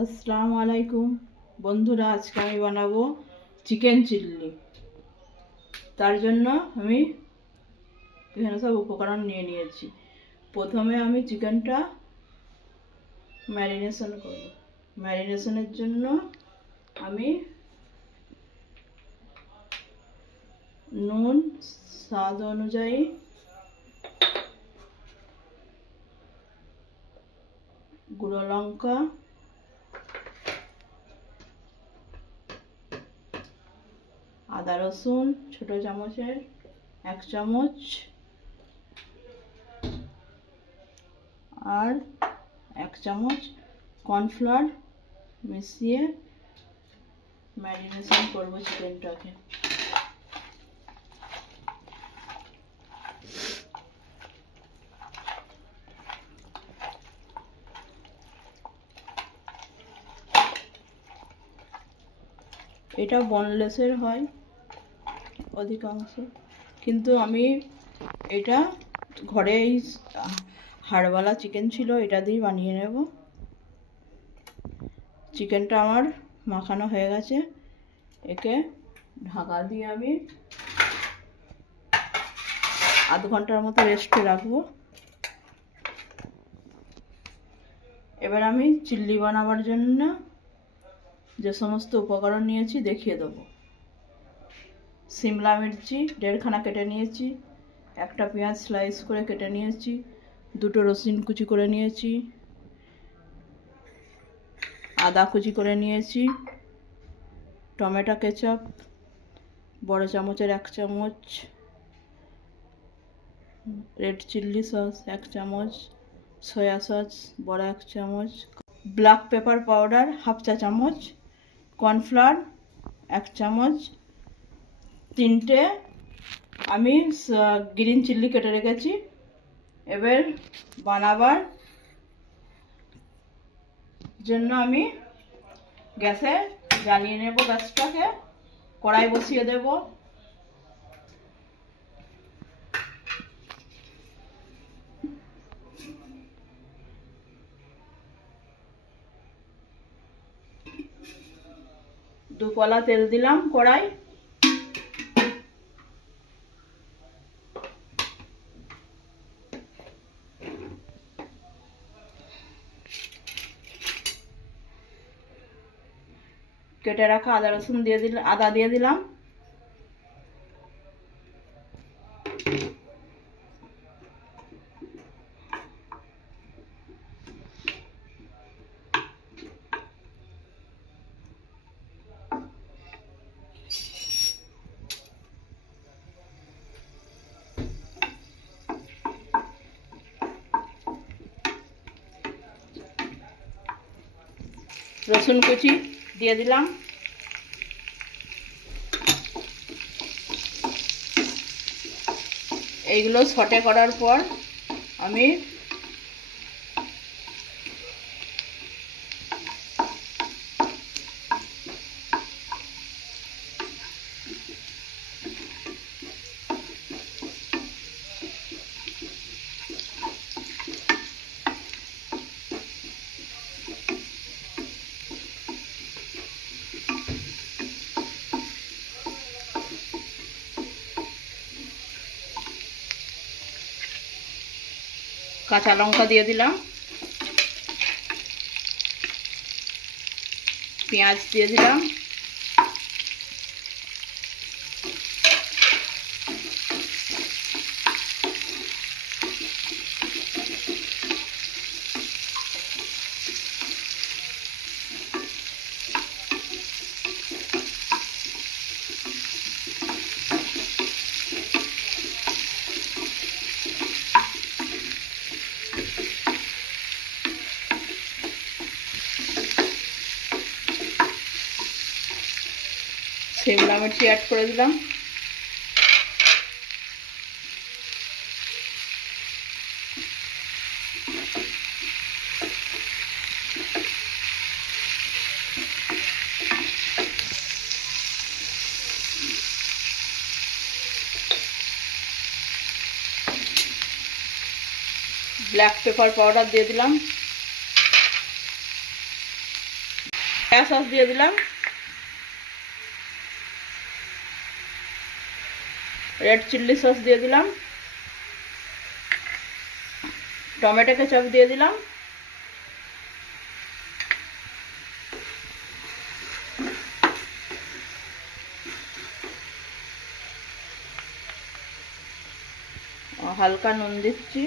আসসালামু আলাইকুম বন্ধুরা, আজকে আমি বানাবো চিকেন চিল্লি। তার জন্য আমি এখানে সব উপকরণ নিয়ে নিয়েছি। প্রথমে আমি চিকেনটা ম্যারিনেশন করব। ম্যারিনেশনের জন্য আমি নুন স্বাদ অনুযায়ী, গুঁড়ো লঙ্কা, আদা রসুন ছোট চামচের 1 চামচ, আর 1 চামচ কর্নফ্লাওয়ার মিশিয়ে ম্যারিনেশন করব চিকেনটাকে। এটা বোনলেসের হয় অধিকাংশ, কিন্তু আমি এটা ঘরেই হাড়ওয়ালা চিকেন ছিল, এটা দিয়ে বানিয়ে নেব। চিকেনটা আমার মাখানো হয়ে গেছে, একে ঢাকা দিয়ে আমি আধ ঘন্টার মতো রেস্টে রাখবো। এবার আমি চিল্লি বানাবার জন্য যে সমস্ত উপকরণ নিয়েছি দেখিয়ে দেবো। সিমলা মির্চি 1.5 খানা কেটে নিয়েছি, একটা পেঁয়াজ স্লাইস করে কেটে নিয়েছি, 2টো রসুন কুচি করে নিয়েছি, আদা কুচি করে নিয়েছি, টমেটো কেচাপ বড় চামচের 1 চামচ, রেড চিল্লি সস 1 চামচ, সয়া সস বড় 1 চামচ, ব্ল্যাক পেপার পাউডার 1/2 চা চামচ, কর্নফ্লাওয়ার 1 চামচ, 3টে আমি গ্রিন চিল্লি কেটে রেখেছি। এবার বানাবার জন্য আমি গ্যাসে জ্বালিয়ে নেব, গ্যাসটাকে কড়াই বসিয়ে দেব। দু কলা তেল দিলাম কড়াই। কেটে রাখা আদা রসুন দিয়ে দিলাম, আদা দিয়ে দিলাম। রসুন কুচি দিয়ে দিলাম। এইগুলো সটে করার পর আমি কাঁচা লঙ্কা দিয়ে দিলাম, পেঁয়াজ দিয়ে দিলাম, সিমলা মির্চি অ্যাড করে দিলাম। ব্ল্যাক পেপার পাউডার দিয়ে দিলাম। সয়া সস দিয়ে দিলাম, রেড চিলি সস দিয়ে দিলাম, টমেটো কেচাপ দিয়ে দিলাম, হালকা নুন দিচ্ছি,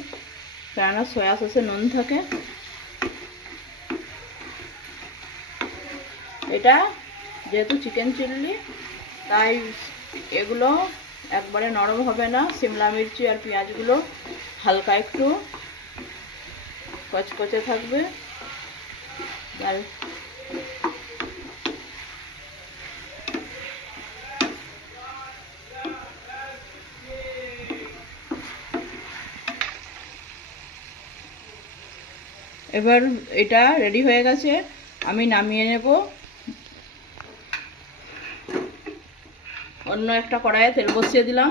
কেননা সয়া সসে নুন থাকে। এটা যেহেতু চিকেন চিল্লি, তাই এগুলো একবারে নরম হবে না। সিমলা মির্চি আর পেঁয়াজগুলো হালকা একটু কচকচে থাকবে। আর এবার এটা রেডি হয়ে গেছে, আমি নামিয়ে নেব। অন্য একটা কড়াইয়ে তেল বসিয়ে দিলাম।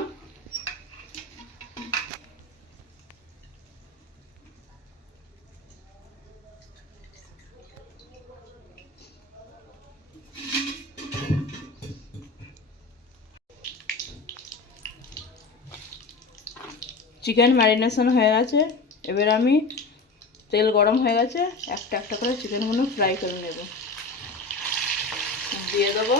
চিকেন ম্যারিনেশন হয়ে গেছে, এবার আমি তেল গরম হয়ে গেছে, একটা একটা করে চিকেনগুলো ফ্রাই করে নেব। দিয়ে দেবো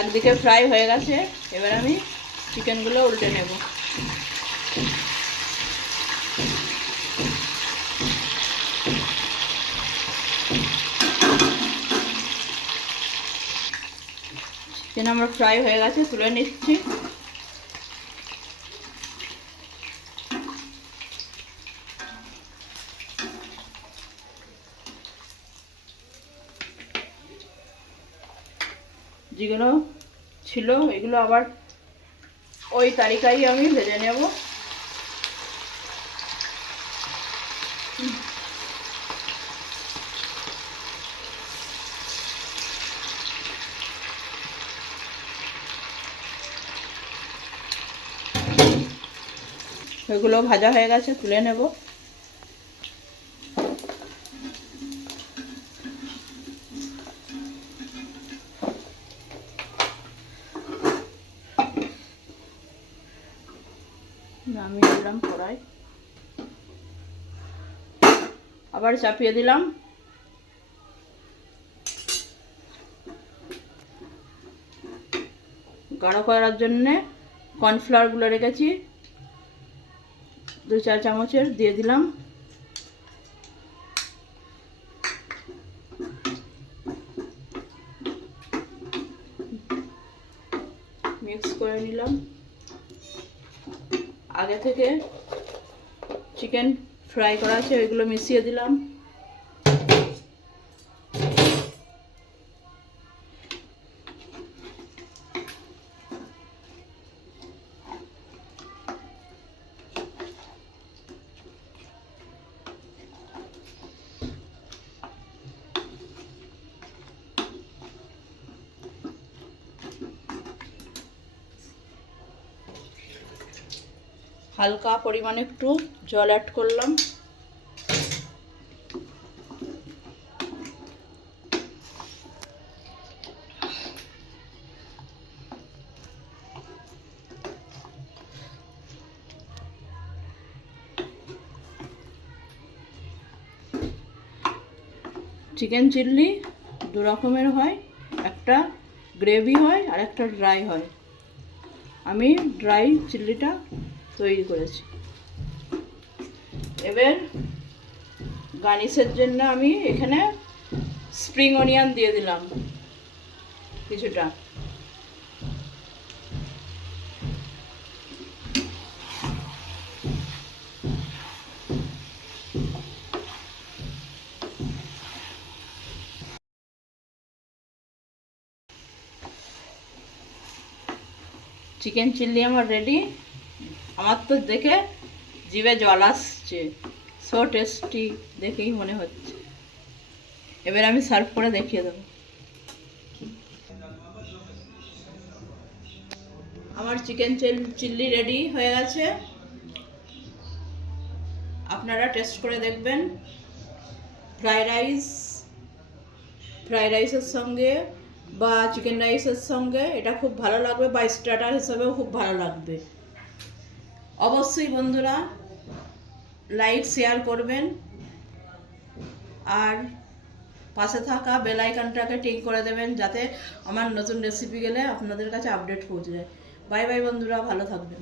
একদিকে ফ্রাই হয়ে গেছে, এবার আমি চিকেনগুলো উল্টে নেব। চিকেন আমার ফ্রাই হয়ে গেছে, তুলে নিচ্ছি। যেগুলো ছিল এগুলো আবার ওই তালিকায় আমি ভেজে নেব। এগুলো ভাজা হয়ে গেছে, তুলে নেব। নামিয়ে দিলাম কড়াই, আবার চাপিয়ে দিলাম। গাঢ় করার জন্যে কর্নফ্লাওয়ারগুলো রেখেছি 2-4 চামচের, দিয়ে দিলাম। মিক্স করে নিলাম। আগে থেকে চিকেন ফ্রাই করা আছে, ওইগুলো মিশিয়ে দিলাম। হালকা পরিমাণে একটু জল অ্যাড করলাম। চিকেন চিল্লি 2 রকমের হয়, একটা গ্রেভি হয় আর একটা ড্রাই হয়। আমি ড্রাই চিল্লিটা তৈরি করেছি। এবার গার্নিশের জন্য আমি এখানে স্প্রিং অনিয়ন দিয়ে দিলাম কিছুটা। চিকেন চিল্লি আমার রেডি। আমার তো দেখে জিভে জল আসছে, সো টেস্টি দেখেই মনে হচ্ছে। এবার আমি সার্ভ করে দেখিয়ে দেবো। আমার চিকেন চিল্লি রেডি হয়ে গেছে, আপনারা টেস্ট করে দেখবেন। ফ্রাইড রাইসের সঙ্গে বা চিকেন রাইসের সঙ্গে এটা খুব ভালো লাগবে, বা স্টার্টার হিসেবেও খুব ভালো লাগবে। অবশ্যই বন্ধুরা লাইক শেয়ার করবেন, আর পাশে থাকা বেল আইকনটাকে টিক করে দেবেন, যাতে আমার নতুন রেসিপি গেলে আপনাদের কাছে আপডেট পৌঁছে যায়। বাই বাই বন্ধুরা, ভালো থাকবেন।